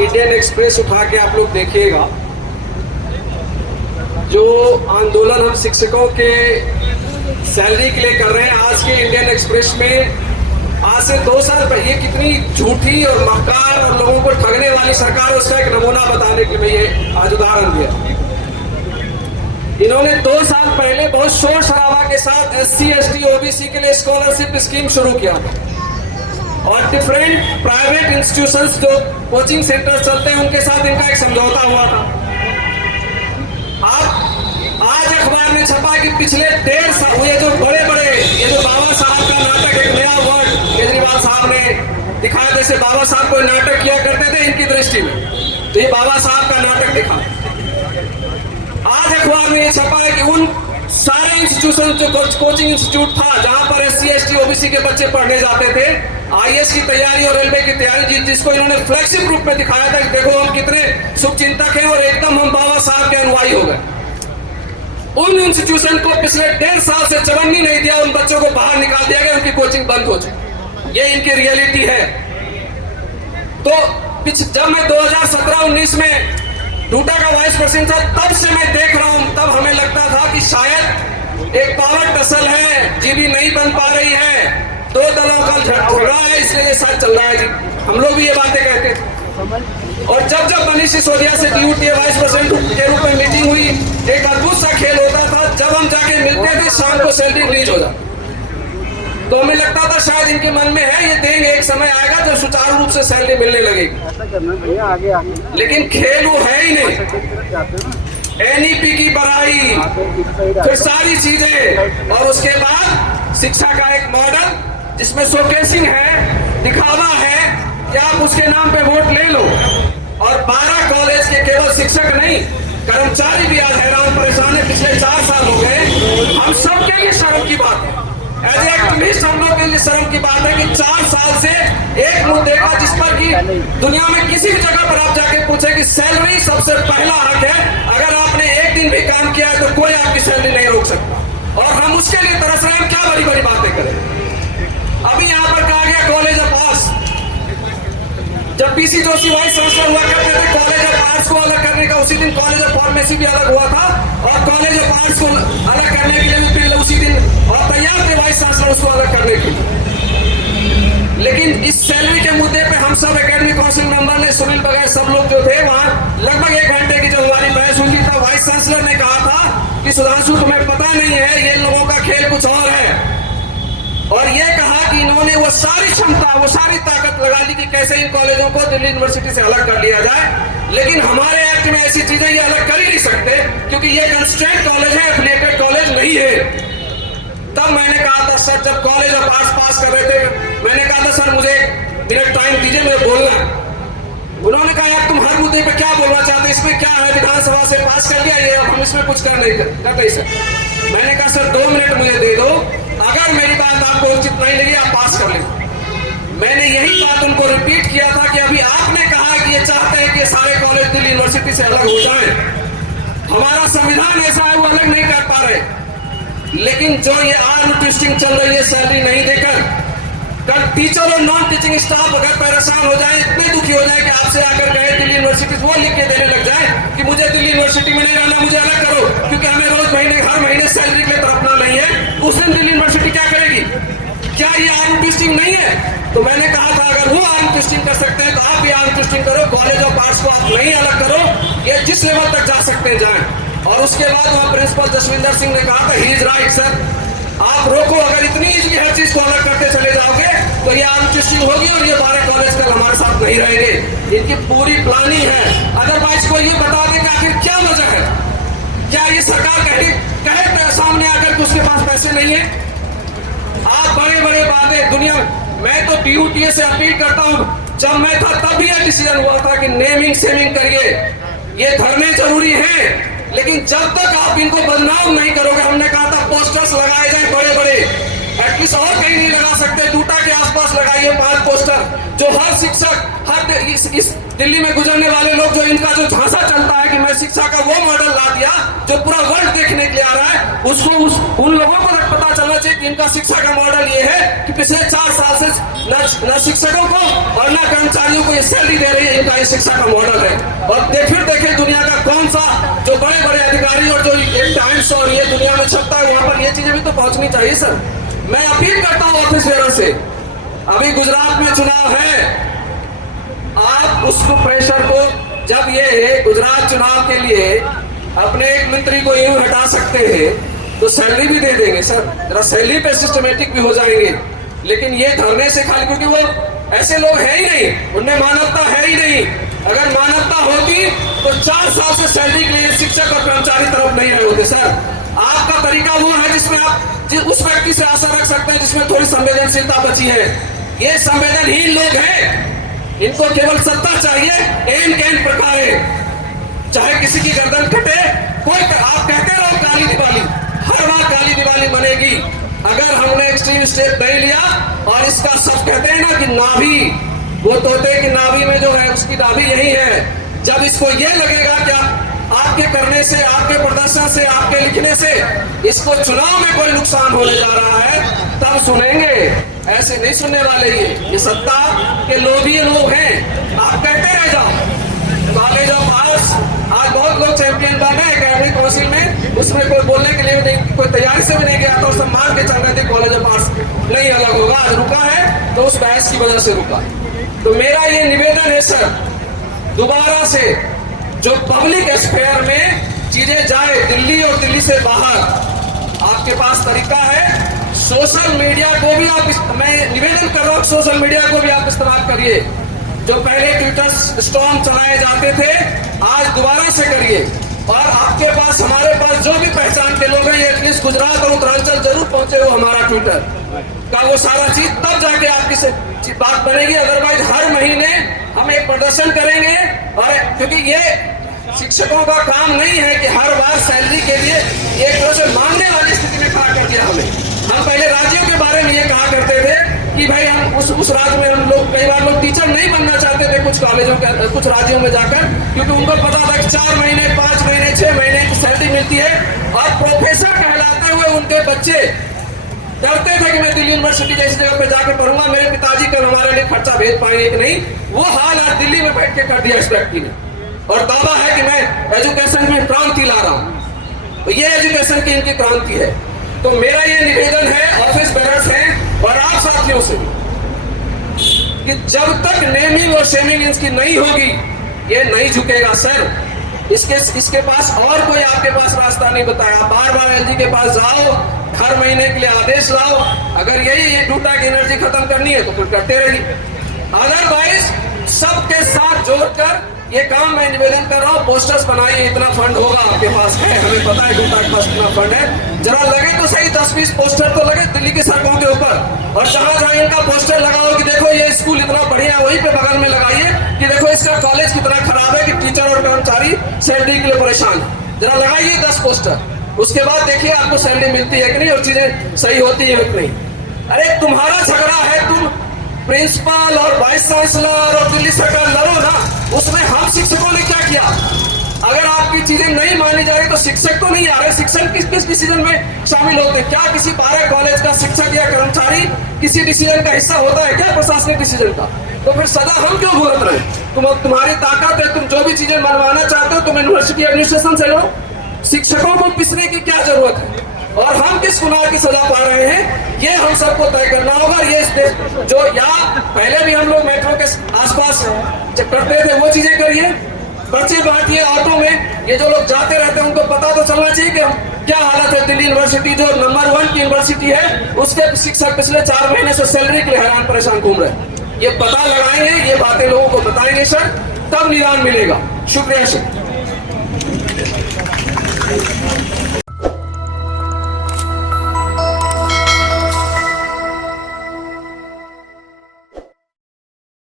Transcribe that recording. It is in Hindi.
इंडियन एक्सप्रेस उठा के आप लोग देखिएगा, जो आंदोलन हम शिक्षकों के सैलरी के लिए कर रहे हैं आज के इंडियन एक्सप्रेस में, आज से 2 साल पहले कितनी झूठी और मक्कार और लोगों को ठगने वाली सरकार, उसका एक नमूना बताने के लिए ये आज उदाहरण दिया। इन्होंने 2 साल पहले बहुत शोर शराबा के साथ SC ST OBC के लिए स्कॉलरशिप स्कीम शुरू किया और डिफरेंट प्राइवेट इंस्टीट्यूशंस जो कोचिंग सेंटर चलते हैं उनके साथ इनका एक समझौता हुआ था। आज अखबार में छपा कि पिछले 1.5 साल ये जो बड़े बड़े ये जो बाबा साहब का नाटक, एक नया वर्ड केजरीवाल साहब ने दिखाया, जैसे बाबा साहब कोई नाटक किया करते थे इनकी दृष्टि में, तो ये बाबा साहब का नाटक दिखा। आज अखबार में ये छपा है कि उन सारे इंस्टीट्यूशन जो कोचिंग इंस्टीट्यूट था जहां पर SC ST OBC के बच्चे पढ़ने जाते थे, IAS की तैयारी और रेलवे की तैयारी, जिसको इन्होंने फ्लैगशिप रूप में दिखाया था कि देखो हम कितने शुभचिंतक हैं और एकदम हम बाबा साहब के अनुयायी हो गए, उन इंस्टीट्यूशन को पिछले 1.5 साल से चवन्नी नहीं दिया, उन बच्चों को बाहर निकाल दिया गया, उनकी कोचिंग बंद हो चुकी। ये इनकी रियलिटी है। तो जब मैं 2017-19 में डूटा का वाइस प्रेसिडेंट था, तब से मैं देख रहा हूं, तब हमें लगता था कि शायद एक पावर टसल है, जीबी नहीं बन पा रही है, 2 दलों का झगड़ा है, इसलिए साथ चल रहा है जी। हम लोग भी ये बातें कहते थे। और जब मनीष सिसोदिया से DUTA वाइस प्रेसिडेंट के रूप में मीटिंग हुई, एक अद्भुत सा खेल होता था, जब हम जाके मिलते थे शाम को सैलरी रिलीज हो जाती, तो हमें लगता था शायद इनके मन में है ये देंगे, एक समय आएगा जब सुचारू रूप से सैलरी मिलने लगेगी। लेकिन खेल वो है ही नहीं। NEP की पढ़ाई, फिर सारी चीजें, और उसके बाद शिक्षा का एक मॉडल जिसमें शोकेसिंग है, दिखावा है कि आप उसके नाम पे वोट ले लो, और 12 कॉलेज के केवल शिक्षक नहीं, कर्मचारी भी आज हैरान परेशान है। पिछले 4 साल हो गए। हम सबके लिए शर्म की बात है, एज एक्टिविस्ट हम लोग के लिए शर्म की बात है कि 4 साल से एक मुद्दे का, जिस पर कि दुनिया में किसी भी जगह पर आप जाके पूछे कि सैलरी सबसे पहला हक है, अगर आपने एक दिन भी काम किया है तो कोई आपकी सैलरी नहीं रोक सकता, और हम उसके लिए तरस रहे हैं। क्या बड़ी बड़ी बातें करें। अभी यहाँ पर कहा गया कॉलेज ऑफ आर्ट्स, जब PC जोशी वाइस चांसलर हुआ करते थे, कॉलेज ऑफ आर्ट्स को अलग करने का उसी दिन कॉलेज ऑफ फार्मेसी भी अलग हुआ था, और कॉलेज ऑफ आर्ट्स को अलग करने के लिए भी उसी दिन और तैयार थे वाइस चांसलर उसको अलग करने के लिए। लेकिन इस सैलरी के मुद्दे पे हम सब एकेडमिक काउंसिल मेंबर ने, सुनील वगैरह सब लोग जो थे वहां, लगभग 1 घंटे की जो हमारी बहस हुई थी, तब वाइस चांसलर ने कहा था कि सुधांशु तुम्हें पता नहीं है, ये लोगों का खेल कुछ और है, और ये कहा कि इन्होंने वो सारी क्षमता, वो सारी ताकत लगा ली कि कैसे इन कॉलेजों को दिल्ली यूनिवर्सिटी से अलग कर लिया जाए। लेकिन हमारे एक्ट में ऐसी चीजें ये अलग कर ही नहीं सकते, क्योंकि ये कंस्ट्रेंट कॉलेज है, एफिलिएटेड कॉलेज नहीं है। तब मैंने कहा था सर, जब कॉलेज ऑफ आर्ट्स पास कर रहे थे, मैंने कहा था सर मुझे 1 मिनट टाइम दीजिए, मुझे बोलना। उन्होंने कहा यार तुम हर मुद्दे पे क्या बोलना चाहते, इसमें क्या है, विधानसभा से पास कर लिया ये, हम इसमें कुछ कर नहीं करते सर। मैंने कहा सर 2 मिनट मुझे दे दो, अगर मेरी बात आपको उचित नहीं लगी आप पास कर लें। मैंने यही बात उनको रिपीट किया था कि अभी आपने कहा कि ये चाहते हैं कि सारे कॉलेज दिल्ली यूनिवर्सिटी से अलग हो जाए, हमारा संविधान ऐसा है वो अलग नहीं कर पा रहे। लेकिन जो ये आर्म ट्विस्टिंग चल रही है सैलरी नहीं देकर, कल टीचर और नॉन टीचिंग स्टाफ अगर परेशान हो जाए, इतने दुखी हो जाए कि आपसे आकर कहे दिल्ली यूनिवर्सिटी, वो लिख के देने लग जाए कि मुझे दिल्ली यूनिवर्सिटी में नहीं रहना, मुझे अलग करो, क्योंकि हमें रोज हर महीने सैलरी के लिए तड़पना नहीं है, उस दिन दिल्ली यूनिवर्सिटी क्या करेगी? क्या ये आर्म ट्विस्टिंग नहीं है? तो मैंने कहा था अगर वो आर्म ट्विस्टिंग कर सकते हैं तो आप भी आर्म ट्विस्टिंग करो, कॉलेज ऑफ आर्ट्स को आप नहीं अलग करो, ये जिस लेवल तक जा सकते हैं जाएं। और उसके बाद वहां प्रिंसिपल जसविंदर सिंह ने कहा था ही इज राइट सर, आप रोको, अगर इतनी इजीली हर चीज को अलग करते चले जाओगे तो ये आर्म ट्विस्टिंग होगी और ये 12 कॉलेज कल हमारे साथ नहीं रहेंगे। इनकी पूरी प्लानिंग है। अदरवाइज को ये बता दें कि आखिर क्या वजह है, क्या ये सरकार कहे सामने आकर कि उसके पास पैसे नहीं है? आप बड़े बड़े बातें दुनिया, मैं तो DUTA से अपील करता हूं, जब मैं था तब यह डिसीजन हुआ था कि नेमिंग सेविंग करिए, ये धरने जरूरी हैं, लेकिन जब तक आप इनको बदनाम नहीं करोगे, हमने कहा था पोस्टर्स लगाए जाए बड़े बड़े, एटलीस्ट और कहीं नहीं लगा सकते, डूटा के आसपास लगाइए 5 पोस्टर, जो हर शिक्षक, हर इस दिल्ली में गुजरने वाले लोग, जो इनका जो झांसा चलता है कि मैं शिक्षा का वो मॉडल ला दिया जो पूरा वर्ल्ड देखने के लिए आ रहा है, उसको उन लोगों को पता चलना चाहिए कि इनका शिक्षा का मॉडल ये है कि पिछले 4 साल से न शिक्षकों को और वरना कर्मचारियों को ये सैलरी दे रही है, इनका ये शिक्षा का मॉडल है। और फिर देखें दुनिया का कौन सा जो बड़े बड़े अधिकारी और जो एक टाइम्स और ये दुनिया में छपता है, वहां पर ये चीजें भी तो पहुंचनी चाहिए सर। मैं अपील करता हूं ऑफिस वेयर से, अभी गुजरात में चुनाव है, आप उसको प्रेशर को, जब ये गुजरात चुनाव के लिए अपने एक मंत्री को यूं हटा सकते हैं तो सैलरी भी दे देंगे सर, जरा सैलरी पे सिस्टमेटिक भी हो जाएंगे। लेकिन ये धरने से खाली, क्योंकि वो ऐसे लोग है ही नहीं, उनमें मानवता है ही नहीं। अगर मानवता होती तो 4 साल से सैलरी के लिए शिक्षक और कर्मचारी तरफ नहीं रहे होते सर। आपका तरीका वो है जिसमें आप उस व्यक्ति से आशा रख सकते हैं जिसमें थोड़ी संवेदनशीलता बची है। ये संवेदनहीन लोग हैं, इनको केवल सत्ता चाहिए, एन कैन प्रकार है, चाहे किसी की गर्दन कटे, कोई आप कहते रहो काली दिवाली, हर बार काली दिवाली बनेगी अगर हमने एक्सट्रीम स्टेप नहीं लिया। और इसका सब कहते हैं ना कि नाभि, वो तोते की नाभि में जो है उसकी नाभि यही है। जब इसको ये लगेगा कि आपके करने से, आपके प्रदर्शन से, आपके लिखने से इसको चुनाव में कोई नुकसान होने जा रहा है, तब सुनेंगे, ऐसे नहीं सुनने वाले। ये सत्ता के लोभी लोग हैं। आप कहते रह जाओ कॉलेज ऑफ आर्ट्स, आज बहुत लोग चैंपियन बने एकेडमिक काउंसिल में, उसमें कोई बोलने के लिए नहीं, कोई तैयारी से भी नहीं गया था, और सम्मान के चल रहे थे कॉलेज ऑफ आर्ट्स नहीं अलग होगा, आज रुका है तो उस बहस की वजह से रुका। तो मेरा ये निवेदन है सर, दोबारा से जो पब्लिक स्फेयर में चीजें जाए, दिल्ली और दिल्ली से बाहर, आपके पास तरीका है। सोशल मीडिया को भी आप, मैं निवेदन कर रहा हूं, सोशल मीडिया को भी आप इस्तेमाल करिए। जो पहले ट्विटर स्टॉर्म चलाए जाते थे, आज दोबारा से करिए। और आपके पास, हमारे पास जो भी पहचान के लोग हैं, एटलीस्ट गुजरात और उत्तरांचल जरूर पहुंचे हो हमारा ट्विटर का वो सारा चीज, तब जाके आपकी बात बनेगी। अदरवाइज हर महीने हम एक प्रदर्शन करेंगे। और क्योंकि ये शिक्षकों का काम नहीं है कि हर बार सैलरी के लिए एक तरह से मांगने वाली स्थिति में खड़ा कर दिया हमें। हम पहले राज्यों के बारे में ये कहा करते थे कि भाई हम उस राज्य में, हम लोग कई बार लोग टीचर नहीं बनना चाहते थे कुछ कॉलेजों के, कुछ राज्यों में जाकर, क्योंकि उनको पता था कि 4 महीने, 5 महीने, 6 महीने की सैलरी मिलती है। और प्रोफेसर कहलाते हुए उनके बच्चे डरते थे कि मैं दिल्ली यूनिवर्सिटी जैसी जगह पे जाकर पढ़ूंगा, मेरे पिताजी कल हमारे लिए खर्चा भेज पाएंगे कि नहीं। वो हाल आज दिल्ली में बैठ के कर दिया इस व्यक्ति ने, और दावा है कि मैं एजुकेशन में क्रांति ला रहा हूं। तो ये एजुकेशन की इनकी क्रांति है। तो मेरा ये निवेदन है ऑफिस बेरर्स हैं और आप साथियों से कि जब तक नेमिंग और शेमिंग इसकी नहीं होगी, ये नहीं झुकेगा सर। इसके पास और कोई आपके पास रास्ता नहीं बताया। बार बार एलजी के पास जाओ, हर महीने के लिए आदेश लाओ। अगर यही ये डूटा की एनर्जी खत्म करनी है तो फिर करते रहिए, अदरवाइज सबके साथ जोड़कर ये काम मैं निवेदन कर रहा हूँ। पोस्टर्स बनाइए, इतना फंड होगा आपके पास है, हमें पता है डूटा के पास इतना फंड है। जरा लगे तो सही 10-20 पोस्टर तो लगे दिल्ली की सड़कों के ऊपर, और जहां जहां इनका पोस्टर लगाओ कि देखो ये स्कूल इतना बढ़िया, वहीं पे बगल में लगाइए कि देखो इसका कॉलेज कितना खराब है कि टीचर और कर्मचारी सैलरी के लिए परेशान है। जरा लगाइए 10 पोस्टर, उसके बाद देखिए आपको सैलरी मिलती है कि नहीं और चीजें सही होती है कि नहीं। अरे तुम्हारा झगड़ा है, तुम प्रिंसिपल और वाइस चांसलर और दिल्ली सरकार लड़ो ना, उसमें हम शिक्षकों ने क्या किया? अगर आपकी चीजें नहीं मानी जा रही तो शिक्षक तो नहीं आ रहे। शिक्षक किस डिसीजन में शामिल होते हैं? क्या किसी 12 कॉलेज का शिक्षक या कर्मचारी किसी डिसीजन का हिस्सा होता है क्या, प्रशासनिक डिसीजन का? तो फिर सदा हम क्यों भुगत रहे? तुम्हारी ताकत है, तुम जो भी चीजें मनवाना चाहते हो तुम यूनिवर्सिटी एडमिनिस्ट्रेशन से लो, शिक्षकों को पिसने की क्या जरूरत है? और हम किस गुनाह की सजा पा रहे हैं, ये हम सबको तय करना होगा। ये जो या पहले भी हम लोग मेट्रो के आसपास जब करते थे वो चीजें करिए, पर्चे बांटिए ऑटो में, ये जो लोग जाते रहते हैं उनको पता तो चलना चाहिए कि क्या हालत है। दिल्ली यूनिवर्सिटी जो नंबर 1 की यूनिवर्सिटी है, उसके शिक्षक पिछले 4 महीने से सैलरी के लिए हैरान परेशान घूम रहे हैं। ये पता लगाएंगे, ये बातें लोगों को बताएंगे सर, तब निदान मिलेगा। शुक्रिया सर।